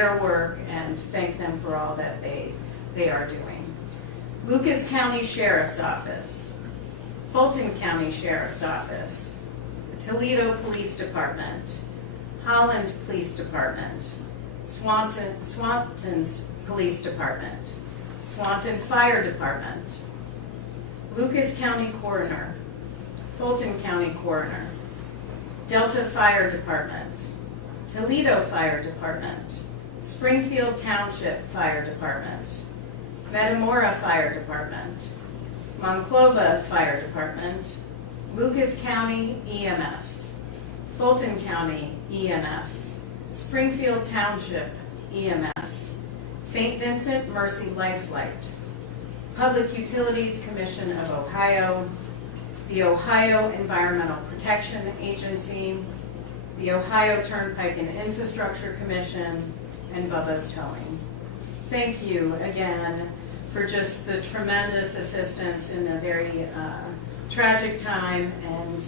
their work and thank them for all that they are doing. Lucas County Sheriff's Office, Fulton County Sheriff's Office, Toledo Police Department, Holland Police Department, Swanton's Police Department, Swanton Fire Department, Lucas County Coroner, Fulton County Coroner, Delta Fire Department, Toledo Fire Department, Springfield Township Fire Department, Metamora Fire Department, Monclova Fire Department, Lucas County EMS, Fulton County EMS, Springfield Township EMS, St. Vincent Mercy Life Flight, Public Utilities Commission of Ohio, the Ohio Environmental Protection Agency, the Ohio Turnpike and Infrastructure Commission, and Bubba's Towing. Thank you again for just the tremendous assistance in a very tragic time, and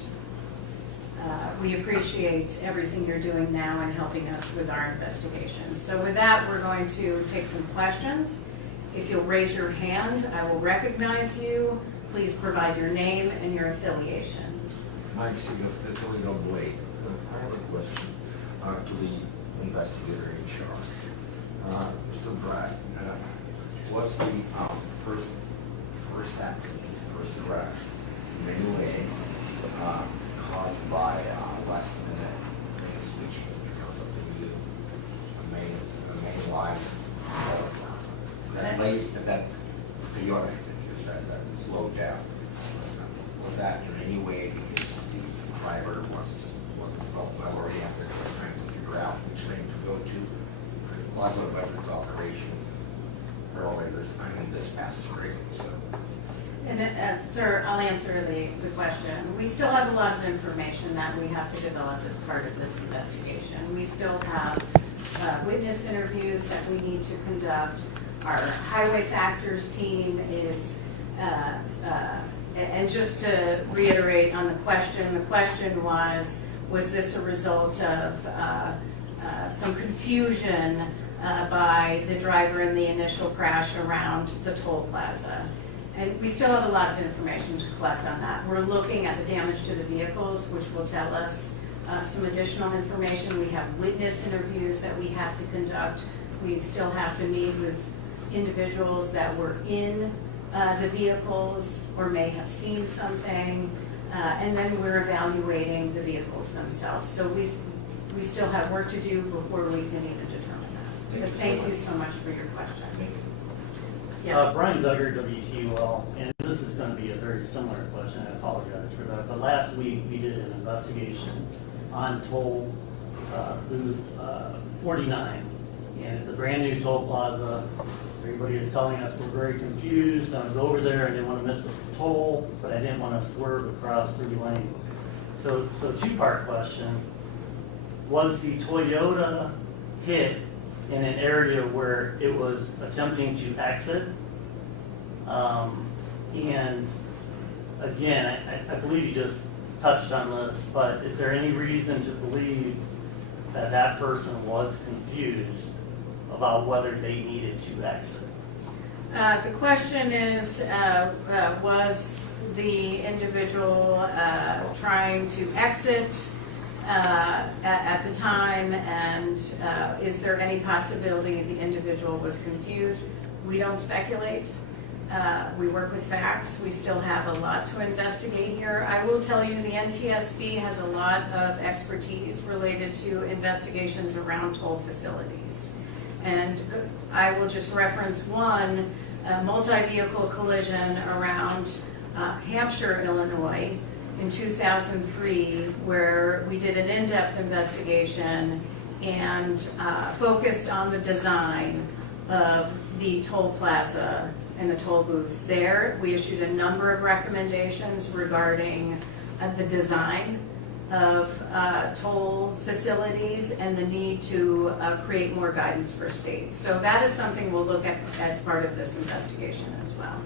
we appreciate everything you're doing now and helping us with our investigation. So with that, we're going to take some questions. If you'll raise your hand, I will recognize you. Please provide your name and your affiliation. Mike Siegel, the Toledo Blade. I have a question to the investigator in charge. Mr. Bragg, what's the first accident, first crash in any way caused by last minute lane switching because of the main line that late that Toyota that you said that slowed down? Was that in any way because the driver wasn't well oriented, was trying to figure out which lane to go to? Lots of weapons operation earlier this past spring. So. And sir, I'll answer the question. We still have a lot of information that we have to develop as part of this investigation. We still have witness interviews that we need to conduct. Our highway factors team is, and just to reiterate on the question was this a result of some confusion by the driver in the initial crash around the toll plaza? And we still have a lot of information to collect on that. We're looking at the damage to the vehicles, which will tell us some additional information. We have witness interviews that we have to conduct. We still have to meet with individuals that were in the vehicles or may have seen something. And then we're evaluating the vehicles themselves. So we still have work to do before we can even determine that. But thank you so much for your question. Yes. Brian Duggar, WTUL, and this is going to be a very similar question. I apologize for that. But last week we did an investigation on toll booth 49, and it's a brand new toll plaza. Everybody is telling us we're very confused. I was over there. I didn't want to miss the toll, but I didn't want to swerve across 3 lanes. So two-part question: was the Toyota hit in an area where it was attempting to exit? And again, I believe you just touched on this, but is there any reason to believe that that person was confused about whether they needed to exit? The question is, was the individual trying to exit at the time, and is there any possibility the individual was confused? We don't speculate. We work with facts. We still have a lot to investigate here. I will tell you the NTSB has a lot of expertise related to investigations around toll facilities. And I will just reference one multi-vehicle collision around Hampshire, Illinois, in 2003, where we did an in-depth investigation and focused on the design of the toll plaza and the toll booths there. We issued a number of recommendations regarding the design of toll facilities and the need to create more guidance for states. So that is something we'll look at as part of this investigation as well.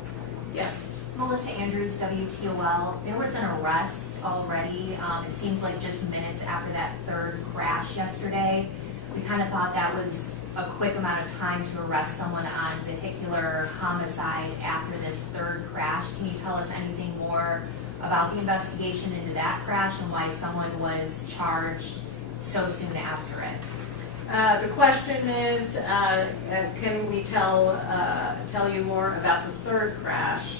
Yes? Melissa Andrews, WTOL. There was an arrest already. It seems like just minutes after that third crash yesterday. We kind of thought that was a quick amount of time to arrest someone on vehicular homicide after this third crash. Can you tell us anything more about the investigation into that crash and why someone was charged so soon after it? The question is, can we tell you more about the third crash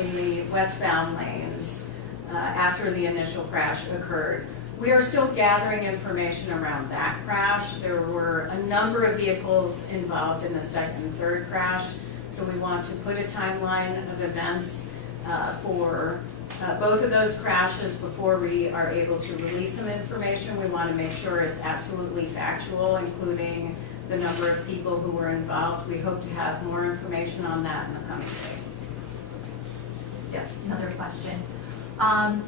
in the westbound lanes after the initial crash occurred? We are still gathering information around that crash. There were a number of vehicles involved in the second and third crash, so we want to put a timeline of events for both of those crashes before we are able to release some information. We want to make sure it's absolutely factual, including the number of people who were involved. We hope to have more information on that in the coming days. Yes? Another question.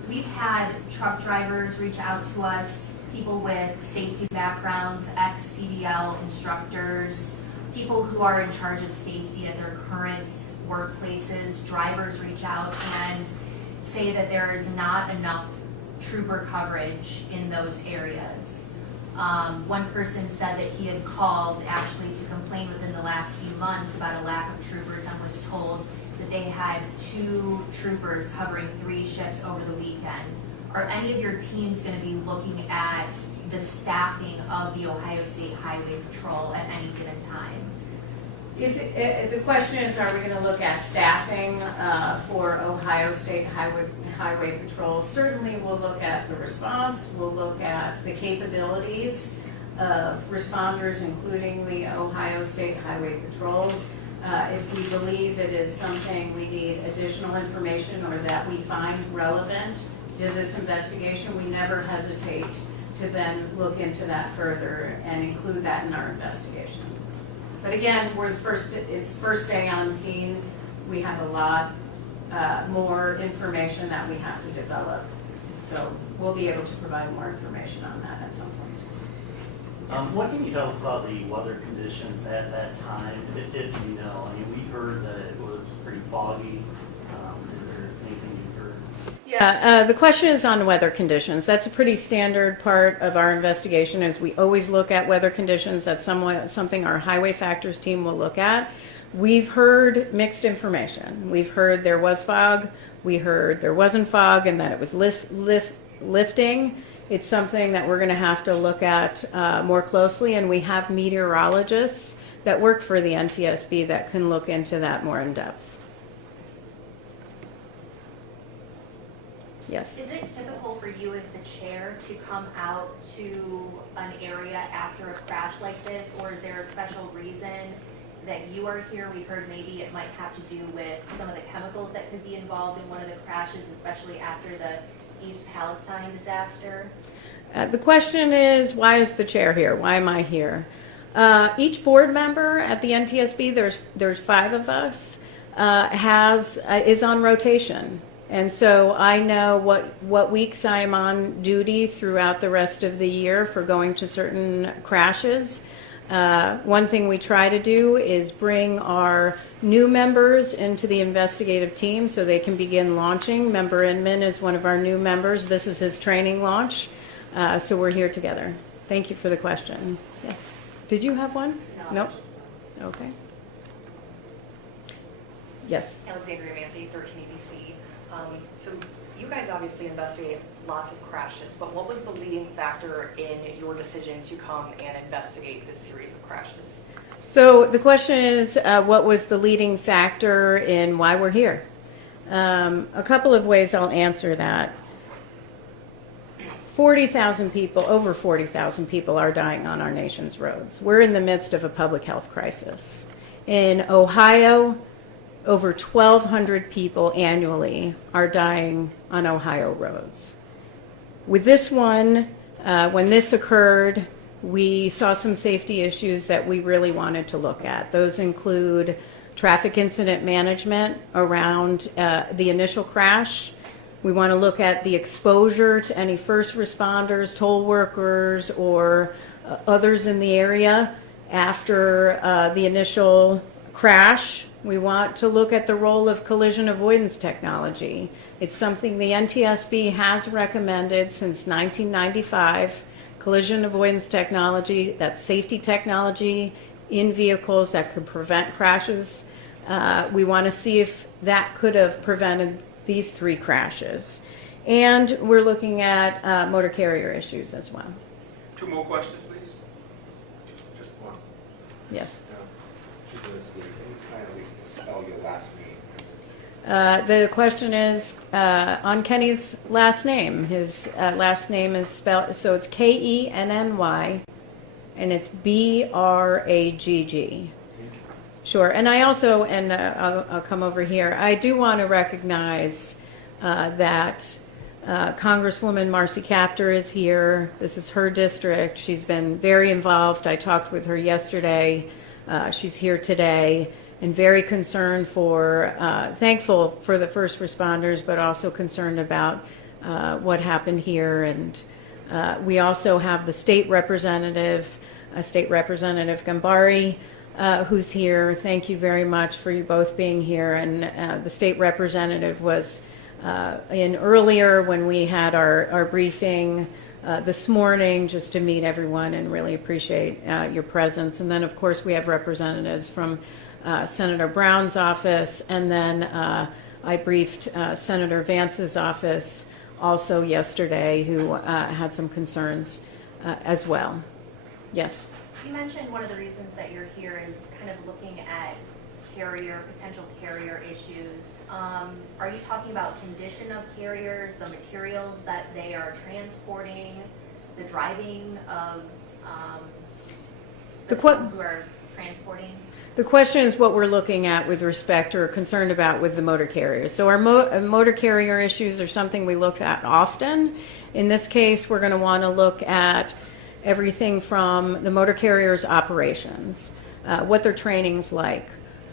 We've had truck drivers reach out to us, people with safety backgrounds, ex-CDL instructors, people who are in charge of safety at their current workplaces. Drivers reach out and say that there is not enough trooper coverage in those areas. One person said that he had called actually to complain within the last few months about a lack of troopers and was told that they had 2 troopers covering 3 shifts over the weekend. Are any of your teams going to be looking at the staffing of the Ohio State Highway Patrol at any given time? If the question is, are we going to look at staffing for Ohio State Highway Patrol? Certainly we'll look at the response, we'll look at the capabilities of responders, including the Ohio State Highway Patrol. If we believe it is something we need additional information or that we find relevant to this investigation, we never hesitate to then look into that further and include that in our investigation. But again, it's first day on scene. We have a lot more information that we have to develop. So we'll be able to provide more information on that at some point. Yes. What can you tell us about the weather conditions at that time, if you know? I mean, we heard that it was pretty foggy. Is there anything you've heard? Yeah, the question is on weather conditions. That's a pretty standard part of our investigation, is we always look at weather conditions. That's something our highway factors team will look at. We've heard mixed information. We've heard there was fog. We heard there wasn't fog and that it was lifting. It's something that we're going to have to look at more closely, and we have meteorologists that work for the NTSB that can look into that more in depth. Yes? Is it typical for you as the chair to come out to an area after a crash like this, or is there a special reason that you are here? We heard maybe it might have to do with some of the chemicals that could be involved in one of the crashes, especially after the East Palestine disaster. The question is, why is the chair here? Why am I here? Each board member at the NTSB, there's 5 of us, is on rotation. And so I know what weeks I'm on duty throughout the rest of the year for going to certain crashes. One thing we try to do is bring our new members into the investigative team so they can begin launching. Member Inman is one of our new members. This is his training launch. So we're here together. Thank you for the question. Yes. Did you have one? No. Nope. Okay. Yes. Alexandria Manthe, 13 ABC. So you guys obviously investigate lots of crashes, but what was the leading factor in your decision to come and investigate this series of crashes? So the question is, what was the leading factor in why we're here? A couple of ways I'll answer that. 40,000 people, over 40,000 people are dying on our nation's roads. We're in the midst of a public health crisis. In Ohio, over 1,200 people annually are dying on Ohio roads. With this one, when this occurred, we saw some safety issues that we really wanted to look at. Those include traffic incident management around the initial crash. We want to look at the exposure to any first responders, toll workers, or others in the area after the initial crash. We want to look at the role of collision avoidance technology. It's something the NTSB has recommended since 1995. collision avoidance technology, that's safety technology in vehicles that could prevent crashes. We want to see if that could have prevented these 3 crashes. And we're looking at motor carrier issues as well. 2 more questions, please. Just one. Yes. She's going to speak. Can you kindly spell your last name? The question is on Kenny's last name. His last name is spelled, so it's Kenny, and it's Bragg. Sure. And I also, and I'll come over here, I do want to recognize that Congresswoman Marcy Kaptur is here. This is her district. She's been very involved. I talked with her yesterday. She's here today. And very concerned for, thankful for the first responders, but also concerned about what happened here. And we also have the state representative, State Representative Gambari, who's here. Thank you very much for you both being here. And the state representative was in earlier when we had our briefing this morning, just to meet everyone, and really appreciate your presence. And then, of course, we have representatives from Senator Brown's office, and then I briefed Senator Vance's office also yesterday, who had some concerns as well. Yes? You mentioned one of the reasons that you're here is kind of looking at potential carrier issues. Are you talking about condition of carriers, the materials that they are transporting, the driving of the people who are transporting? The question is what we're looking at with respect or concerned about with the motor carriers. So our motor carrier issues are something we look at often. In this case, we're going to want to look at everything from the motor carrier's operations, what their training's like,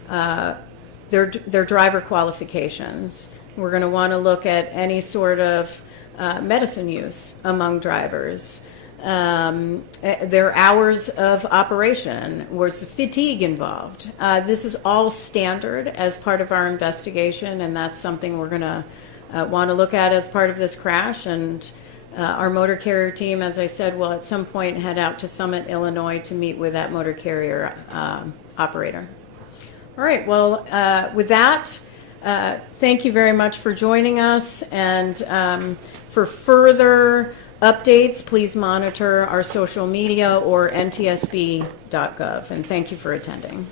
their driver qualifications. We're going to want to look at any sort of medicine use among drivers. Their hours of operation, was the fatigue involved? This is all standard as part of our investigation, and that's something we're going to want to look at as part of this crash. And our motor carrier team, as I said, will at some point head out to Summit, Illinois to meet with that motor carrier operator. All right, well, with that, thank you very much for joining us, and for further updates, please monitor our social media or ntsb.gov, and thank you for attending.